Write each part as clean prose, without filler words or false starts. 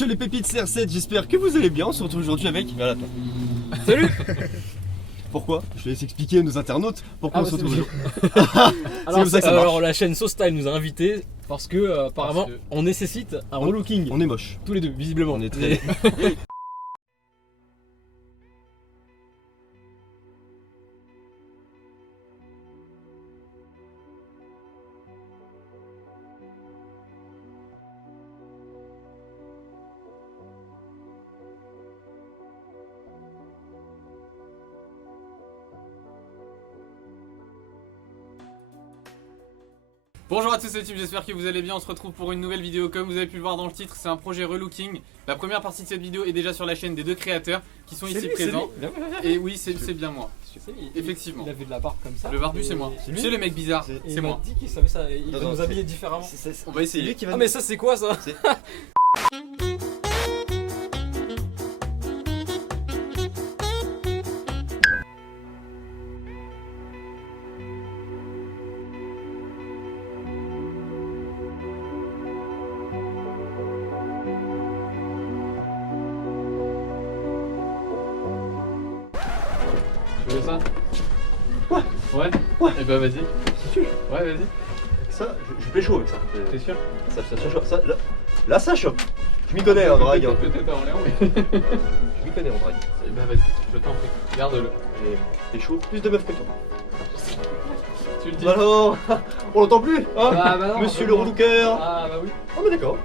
wesh les pépites CR7, j'espère que vous allez bien. On se retrouve aujourd'hui avec un lapin. Salut. Pourquoi? Je laisse expliquer à nos internautes pourquoi on se retrouve aujourd'hui. Alors, comme ça que ça alors marche. la chaîne SoStyle nous a invités parce que apparemment on nécessite un relooking. On est moche. Tous les deux, visiblement. On est très... Bonjour à tous les teams, j'espère que vous allez bien. On se retrouve pour une nouvelle vidéo. Comme vous avez pu le voir dans le titre, c'est un projet relooking. La première partie de cette vidéo est déjà sur la chaîne des deux créateurs qui sont ici présents. Et oui, c'est bien moi. Effectivement. Il avait de la barbe comme ça. Le barbu, c'est moi. C'est le mec bizarre, c'est moi. Il m'a dit qu'il savait ça. Il va Non, nous c'est- habiller différemment. On va essayer. Ah, mais ça, c'est quoi ça? Tu veux ça? Quoi? Ouais. Ouais. Et bah vas-y. C'est sûr. Ouais, vas-y. Ça, je pécho avec ça. T'es sûr? Ça chope. Là, ça chope. Je m'y connais en drague. Hein. Peut-être à Orléans, mais. Je m'y connais en drague. Et bah vas-y, je t'en prie. Garde-le. Pécho, plus de meufs que toi. Tu le dis. Bah alors, on l'entend plus, hein? Ah, bah non, Monsieur le relooker. Ah bah oui. Oh mais d'accord.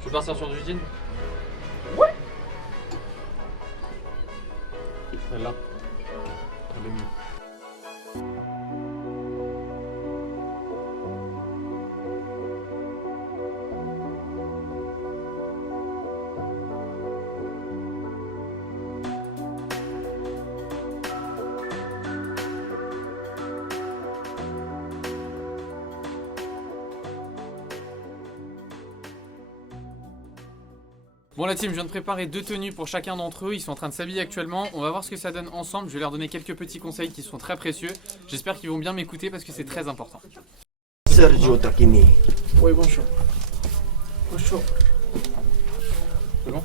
Je vais partir sur du jean. Ouais. Celle-là. Elle est mieux. Bon la team, je viens de préparer deux tenues pour chacun d'entre eux, ils sont en train de s'habiller actuellement, on va voir ce que ça donne ensemble, je vais leur donner quelques petits conseils qui sont très précieux, j'espère qu'ils vont bien m'écouter parce que c'est très important. Sergio Tacchini. Oui bonjour. Bonjour. C'est bon?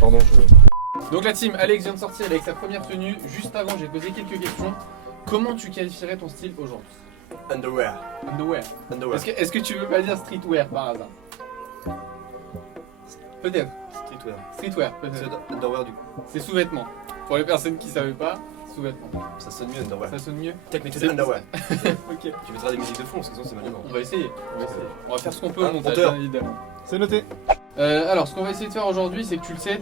Pardon, Donc la team, Alex vient de sortir avec sa première tenue, juste avant j'ai posé quelques questions. Comment tu qualifierais ton style aujourd'hui? Underwear. Underwear. Underwear. Est-ce que tu veux pas dire streetwear par hasard? Peut-être. Streetwear. Streetwear, peut-être. C'est underwear du coup. C'est sous-vêtements. Pour les personnes qui savaient pas, sous-vêtements. Ça sonne mieux underwear. Ça sonne mieux? Techniquement c'est underwear. Ok. Tu mettras des musiques de fond parce que sinon c'est mal. On va essayer. On va faire ce qu'on peut Un au montage, monteur. bien évidemment. C'est noté. Alors, ce qu'on va essayer de faire aujourd'hui, c'est que tu le sais,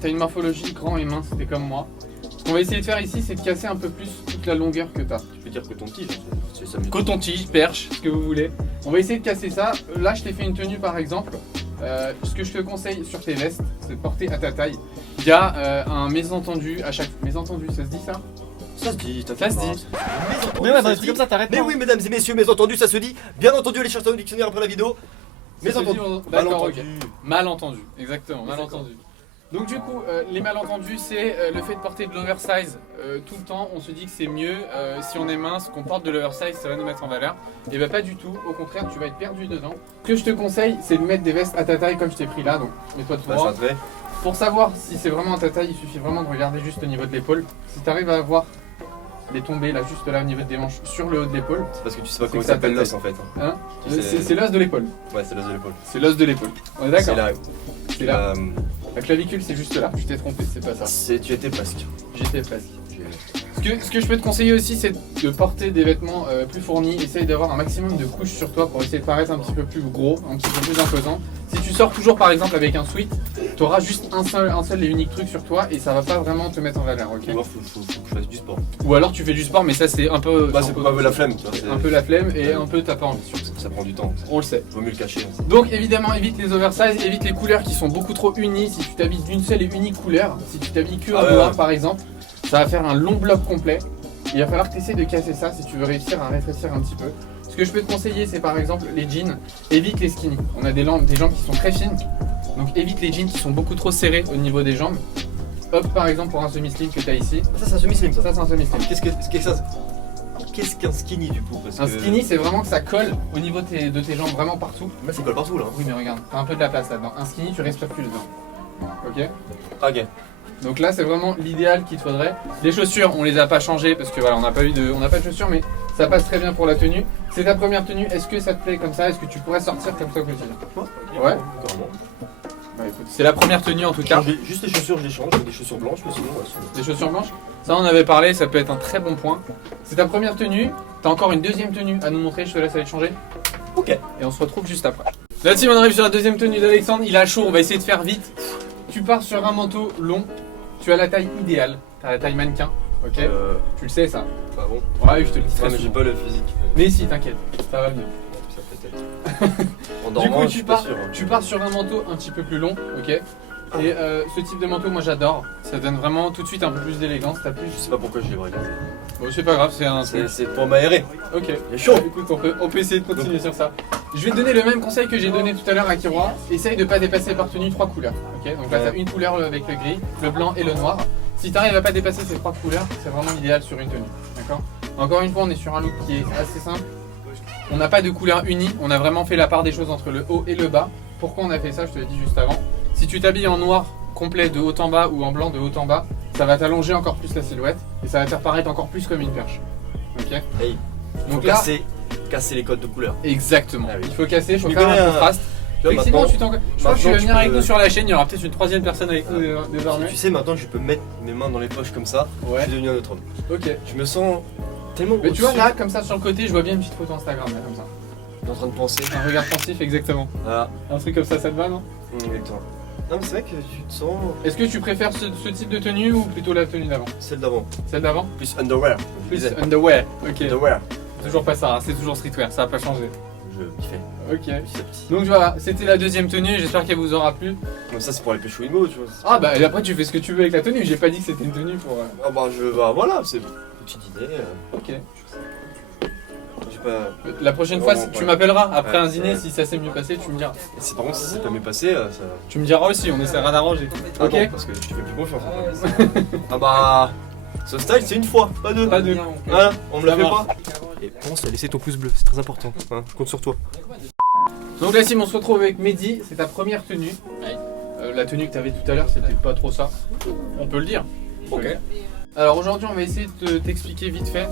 t'as une morphologie grand et mince, t'es comme moi. Ce qu'on va essayer de faire ici, c'est de casser un peu plus toute la longueur que t'as. Je peux dire coton-tige. C'est ça mieux. Coton-tige, perche, ce que vous voulez. On va essayer de casser ça. Là, je t'ai fait une tenue par exemple. Ce que je te conseille sur tes vestes, c'est de porter à ta taille. Il y a un mésentendu à chaque. Mésentendu, ça se dit ça? Ça se dit, Ça se dit. Mais ouais, dans des trucs comme ça, t'arrêtes. Mais oui, mesdames et messieurs, mésentendu, ça se dit. Bien entendu, allez chercher un dictionnaire après la vidéo. Mésentendu. D'accord, ok. Malentendu. Malentendu, exactement, malentendu. Donc du coup, les malentendus, c'est le fait de porter de l'oversize tout le temps. On se dit que c'est mieux si on est mince, qu'on porte de l'oversize, ça va nous mettre en valeur. Et bah pas du tout, au contraire, tu vas être perdu dedans. Ce que je te conseille, c'est de mettre des vestes à ta taille comme je t'ai pris là, donc mets-toi tout Bah, droit. ça te fait. Pour savoir si c'est vraiment à ta taille, il suffit vraiment de regarder juste au niveau de l'épaule. Si tu arrives à avoir les tombées là, juste là au niveau des manches, sur le haut de l'épaule, C'est parce que tu sais pas C'est comment que ça ça s'appelle te l'os en fait. hein, C'est- c'est l'os de l'épaule. Ouais, c'est l'os de l'épaule. C'est l'os de l'épaule. On est C'est d'accord? là. C'est là. La clavicule, c'est juste là. Tu t'es trompé, c'est pas ça. Tu étais presque. J'étais presque. Ce que je peux te conseiller aussi, c'est de porter des vêtements plus fournis. Essaye d'avoir un maximum de couches sur toi pour essayer de paraître un petit peu plus gros, un petit peu plus imposant. Si tu sors toujours par exemple avec un sweat, tu auras juste un seul et unique truc sur toi et ça va pas vraiment te mettre en valeur, ok? Moi, faut que je fasse du sport. Ou alors tu fais du sport, mais ça c'est un peu. Bah, c'est pas un peu la flemme, tu vois. c'est- Un peu la flemme et un peu t'as pas envie. Ça prend du temps. On le sait. Vaut mieux le cacher. Donc évidemment évite les oversize, évite les couleurs qui sont beaucoup trop unies. Si tu t'habilles d'une seule et unique couleur, si tu t'habilles que en Ah ouais, noir ouais. par exemple, ça va faire un long bloc complet. Il va falloir que tu essaies de casser ça si tu veux réussir à rétrécir un petit peu. Ce que je peux te conseiller, c'est par exemple les jeans, évite les skinny. On a des jambes qui sont très fines, donc évite les jeans qui sont beaucoup trop serrés au niveau des jambes. Opte par exemple pour un semi-slim que tu as ici. Ça, c'est un semi-slim, ça. Ça, c'est un semi-slim. Qu'est-ce qu'un skinny du coup? Parce Un que... skinny, c'est vraiment que ça colle au niveau de tes jambes vraiment partout. Moi, ça colle partout là. Oui, mais regarde, t'as un peu de la place là-dedans. Un skinny, tu respires plus dedans. Ok? Ok. Donc là, c'est vraiment l'idéal qu'il te faudrait. Les chaussures, on les a pas changées parce que voilà, on n'a pas de chaussures, mais ça passe très bien pour la tenue. C'est ta première tenue. Est-ce que ça te plaît comme ça? Est-ce que tu pourrais sortir comme ça au quotidien? Ouais. Carrément. Bah écoute, c'est la première tenue en tout cas. Juste les chaussures, je les change. J'ai des chaussures blanches, mais sinon, ouais, c'est bon. Les chaussures blanches, ça on avait parlé, ça peut être un très bon point. C'est ta première tenue. T'as encore une deuxième tenue à nous montrer. Je te laisse aller te changer. Ok. Et on se retrouve juste après. Là, team, on arrive sur la deuxième tenue d'Alexandre. Il a chaud. On va essayer de faire vite. Tu pars sur un manteau long. Tu as la taille idéale, tu as la taille mannequin, ok? Tu le sais ça? Bah bon. Ouais, je te le dis très Ouais, mais j'ai souvent. pas le physique. Mais si, t'inquiète, ça va venir. Ça peut-être. En Du dormant, coup, je suis pas sûr. tu pars sur un manteau un petit peu plus long, ok? Et ce type de manteau, moi j'adore. Ça donne vraiment tout de suite un peu plus d'élégance. T'as plus. Je sais pas pourquoi je l'ai regardé. Bon, c'est pas grave, c'est un. C'est pour m'aérer. Ok. Il est chaud. Écoute, on peut essayer de continuer sur ça. Je vais te donner le même conseil que j'ai donné tout à l'heure à Kiroa. Essaye de pas dépasser par tenue 3 couleurs. Ok? Donc là, t'as une couleur avec le gris, le blanc et le noir. Si tu arrives à pas dépasser ces 3 couleurs, c'est vraiment l'idéal sur une tenue. D'accord? Encore une fois, on est sur un look qui est assez simple. On n'a pas de couleur unie. On a vraiment fait la part des choses entre le haut et le bas. Pourquoi on a fait ça? Je te l'ai dit juste avant. Si tu t'habilles en noir complet de haut en bas ou en blanc de haut en bas, ça va t'allonger encore plus la silhouette et ça va te faire paraître encore plus comme une perche. Ok? Hey, Donc faut là, casser les codes de couleur. Exactement. Ah oui. Il faut casser, il faut Je faire connais un contraste. Tu vois, Effectivement, maintenant, je crois que tu vas maintenant, venir tu avec peux- nous sur la chaîne. Il y aura peut-être une troisième personne avec nous désormais. Tu sais, maintenant, je peux mettre mes mains dans les poches comme ça. Je Ouais. suis devenu un autre homme. Ok. Je me sens tellement. Mais tu vois au-dessus. là, comme ça sur le côté, je vois bien une petite photo Instagram là, comme ça. Je suis en train de penser. Un regard pensif, exactement. Voilà. Un truc comme ça te va, non? Exactement. Non, mais c'est vrai que tu te sens. Est-ce que tu préfères ce type de tenue ou plutôt la tenue d'avant? Celle d'avant. Celle d'avant? Plus underwear. Plus underwear. Ok. Underwear. Toujours pas ça, hein, c'est toujours streetwear, ça va pas changer. Je kiffais. Ok. Petit à petit. Donc voilà, c'était la deuxième tenue, j'espère qu'elle vous aura plu. Comme ça, c'est pour les pécho IMO, tu vois. Ah bah et après tu fais ce que tu veux avec la tenue, j'ai pas dit que c'était une tenue pour... Ah bah, bah voilà, c'est petite idée. Ok. J'ai pas. La prochaine Non, fois, non, tu ouais. m'appelleras après Ouais, un dîner, ouais. si ça s'est mieux passé, tu me diras. Et par contre, si c'est pas mieux passé, ça. Tu me diras aussi, on essaiera d'arranger. Ah Ok. bon, parce que je te fais plus confiance. Ah bah. Ce style, c'est une fois, pas deux. Pas deux. Hein, on me Ça le fait marche. pas. Et pense à laisser ton pouce bleu, c'est très important. Hein, je compte sur toi. Donc là, Sim, on se retrouve avec Mehdi, c'est ta première tenue. La tenue que tu avais tout à l'heure, c'était pas trop ça. On peut le dire. Ok. Alors aujourd'hui, on va essayer de t'expliquer vite fait.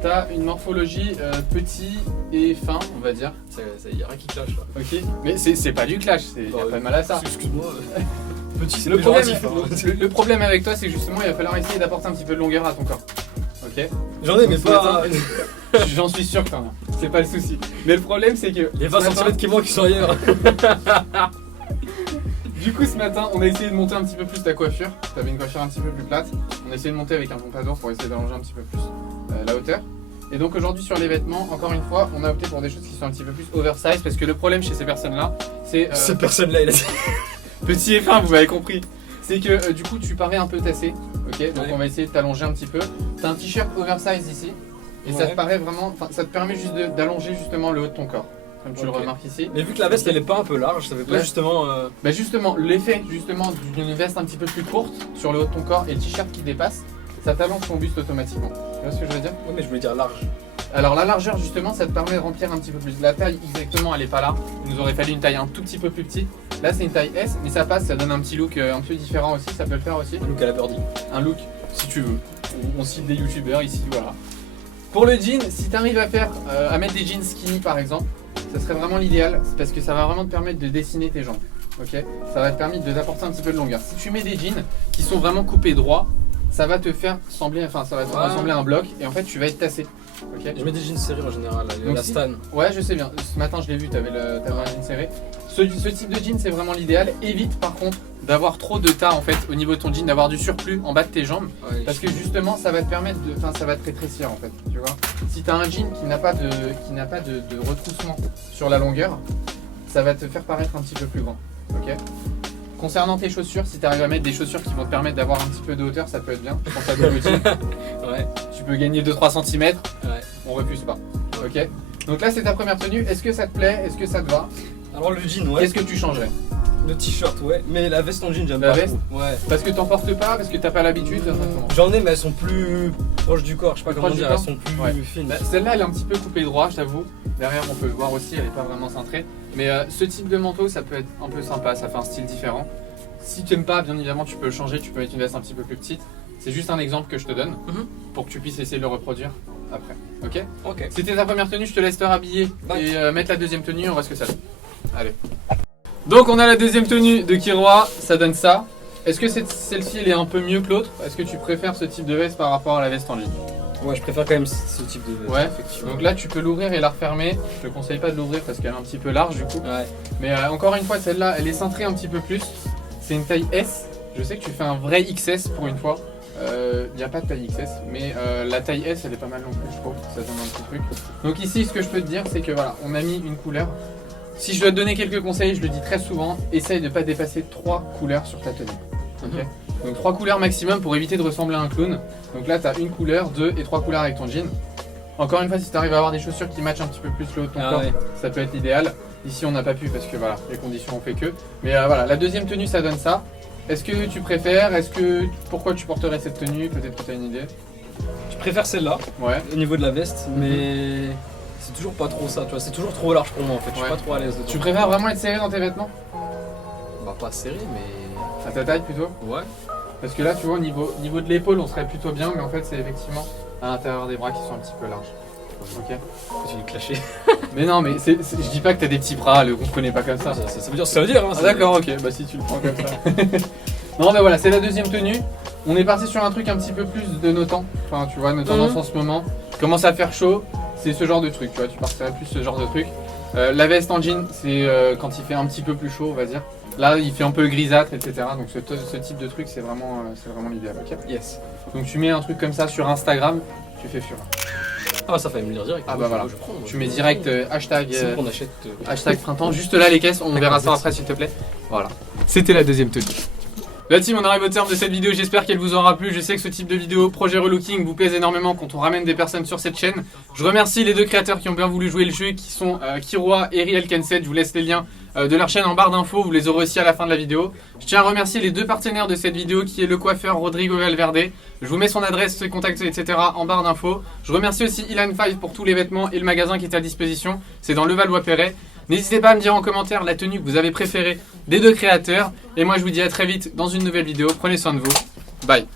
Tu as une morphologie petit et fin, on va dire. Il y a rien qui clash là. Ok. Mais c'est pas du clash, il y a pas de mal à ça. Excuse-moi. Petit, c'est Le problème, péjoratif, hein. le problème avec toi, c'est que justement, il va falloir essayer d'apporter un petit peu de longueur à ton corps. Ok. J'en ai, mais Ce pas. matin, J'en suis sûr que t'en as. C'est pas le souci. Mais le problème, c'est que. Les 20 ce matin- cm qui manquent qui sont ailleurs. Du coup, ce matin, on a essayé de monter un petit peu plus ta coiffure. T'avais une coiffure un petit peu plus plate. On a essayé de monter avec un pompadour pour essayer d'allonger un petit peu plus la hauteur. Et donc aujourd'hui sur les vêtements, encore une fois, on a opté pour des choses qui sont un petit peu plus oversize parce que le problème chez ces personnes-là, c'est Cette personne-là, il a dit. petit et fin, vous m'avez compris. C'est que du coup, tu parais un peu tassé. Ok, donc Ouais. on va essayer de t'allonger un petit peu. T'as un t-shirt oversize ici et ça Ouais. te paraît vraiment, enfin, ça te permet juste d'allonger justement le haut de ton corps, comme tu le Ok. remarques ici. Mais vu que la veste elle est pas un peu large, ça fait pas Ouais. justement. Bah justement, l'effet justement d'une veste un petit peu plus courte sur le haut de ton corps et le t-shirt qui dépasse, ça t'allonge ton buste automatiquement. Tu vois ce que je veux dire? Ouais, mais je voulais dire large. Alors la largeur justement, ça te permet de remplir un petit peu plus. La taille exactement, elle est pas là. Il nous aurait fallu une taille un tout petit peu plus petite. Là c'est une taille S, mais ça passe, ça donne un petit look un peu différent aussi, ça peut le faire aussi. Un look à la birdie. Un look, si tu veux. On cite des youtubeurs ici, voilà. Pour le jean, si tu arrives à mettre des jeans skinny par exemple, ça serait vraiment l'idéal, c'est parce que ça va vraiment te permettre de dessiner tes jambes. Ok, ça va te permettre de t'apporter un petit peu de longueur. Si tu mets des jeans qui sont vraiment coupés droit, ça va te faire sembler, enfin ça va te ressembler à un bloc et en fait tu vas être tassé. Ok. Je mets des jeans serrés en général, là, Donc la si- Stan. Ouais, je sais bien. Ce matin, je l'ai vu, t'avais un jean serré. Ce type de jean, c'est vraiment l'idéal. Évite par contre d'avoir trop de tas en fait au niveau de ton jean, d'avoir du surplus en bas de tes jambes. Ouais, Parce que justement, ça va te permettre de, enfin, ça va te rétrécir en fait, tu vois. Si tu as un jean qui n'a pas de retroussement sur la longueur, ça va te faire paraître un petit peu plus grand, ok. Concernant tes chaussures, si tu arrives à mettre des chaussures qui vont te permettre d'avoir un petit peu de hauteur, ça peut être bien. Je pense à double jean, ouais. tu peux gagner 2-3 cm, Ouais. on refuse pas, ok. Donc là c'est ta première tenue, est-ce que ça te plaît? Est-ce que ça te va? Alors le jean, ouais. Qu'est-ce que tu changerais? Le t-shirt, ouais. Mais la veste en jean, j'aime La pas veste trop. Ouais. Parce que t'en portes pas, parce que t'as pas l'habitude? J'en ai, mais elles sont plus proches du corps. Je sais pas comment Proches du dire, corps elles sont plus Ouais. fines. Bah, celle-là elle est un petit peu coupée droit, je t'avoue. Derrière on peut le voir aussi, elle est pas vraiment cintrée. Mais ce type de manteau ça peut être un peu sympa, ça fait un style différent. Si tu aimes pas, bien évidemment tu peux le changer, tu peux mettre une veste un petit peu plus petite. C'est juste un exemple que je te donne pour que tu puisses essayer de le reproduire après. Ok? Ok. C'était ta première tenue, je te laisse te rhabiller D'accord. et mettre la deuxième tenue, on voit ce que ça donne. Allez. Donc on a la deuxième tenue de Kiroa, ça donne ça. Est-ce que celle-ci elle est un peu mieux que l'autre? Est-ce que tu préfères ce type de veste par rapport à la veste en jean? Ouais, je préfère quand même ce type de veste. Ouais, effectivement. donc là tu peux l'ouvrir et la refermer. Je te conseille pas de l'ouvrir parce qu'elle est un petit peu large du coup. Ouais. Mais encore une fois, celle-là elle est cintrée un petit peu plus. C'est une taille S. Je sais que tu fais un vrai XS pour une fois. Il n'y a pas de taille XS, mais la taille S elle est pas mal non plus, je trouve. Ça donne un petit truc. Donc ici, ce que je peux te dire, c'est que voilà, on a mis une couleur. Si je dois te donner quelques conseils, je le dis très souvent, essaye de ne pas dépasser 3 couleurs sur ta tenue. Ok. Donc 3 couleurs maximum pour éviter de ressembler à un clown. Donc là, tu as une couleur, 2 et 3 couleurs avec ton jean. Encore une fois, si tu arrives à avoir des chaussures qui matchent un petit peu plus le haut de ton corps, ouais. ça peut être l'idéal. Ici, on n'a pas pu parce que voilà, les conditions ont fait que. Mais voilà, la deuxième tenue, ça donne ça. Est-ce que tu préfères? Pourquoi tu porterais cette tenue? Peut-être que tu as une idée. Je préfère celle-là, Ouais. au niveau de la veste, mais c'est toujours pas trop ça, tu vois. C'est toujours trop large pour moi en fait. Je suis Ouais. pas trop à l'aise dedans. Tu préfères vraiment être serré dans tes vêtements? Bah, pas serré, mais. À ta taille plutôt? Ouais. Parce que là, tu vois, au niveau de l'épaule, on serait plutôt bien, mais en fait, c'est effectivement à l'intérieur des bras qui sont un petit peu larges. Ok. J'ai clasher. Mais non, mais je dis pas que t'as des petits bras, le groupe connaît pas comme ça. Ça veut dire ce que ça veut dire. Hein, Ah, d'accord, ok, bah si tu le prends comme ça. Non, mais voilà, c'est la deuxième tenue. On est parti sur un truc un petit peu plus de nos temps. Enfin, tu vois, nos tendances en ce moment. Commence à faire chaud, c'est ce genre de truc, tu vois, tu partirais plus ce genre de truc. La veste en jean, c'est quand il fait un petit peu plus chaud, on va dire. Là, il fait un peu grisâtre, etc. Donc ce type de truc, c'est vraiment l'idéal, ok? Yes. Donc tu mets un truc comme ça sur Instagram, tu fais fureur. Ah, ça fait me le dire direct. Ah, Moi, bah voilà. je prends, moi. Tu mets direct hashtag, C'est bon, on achète. hashtag printemps, juste là les caisses, on verra ça après s'il te plaît. Voilà. C'était la deuxième tenue. La team, on arrive au terme de cette vidéo, j'espère qu'elle vous aura plu. Je sais que ce type de vidéo, projet relooking, vous plaise énormément quand on ramène des personnes sur cette chaîne. Je remercie les deux créateurs qui ont bien voulu jouer le jeu, qui sont Kiroa et Riel Kenset. Je vous laisse les liens de leur chaîne en barre d'infos, vous les aurez aussi à la fin de la vidéo. Je tiens à remercier les deux partenaires de cette vidéo, qui est le coiffeur Rodrigo Valverde. Je vous mets son adresse, ses contacts, etc. en barre d'infos. Je remercie aussi Ilan5 pour tous les vêtements et le magasin qui est à disposition. C'est dans Levallois-Perret. N'hésitez pas à me dire en commentaire la tenue que vous avez préférée des deux créateurs. Et moi je vous dis à très vite dans une nouvelle vidéo. Prenez soin de vous. Bye.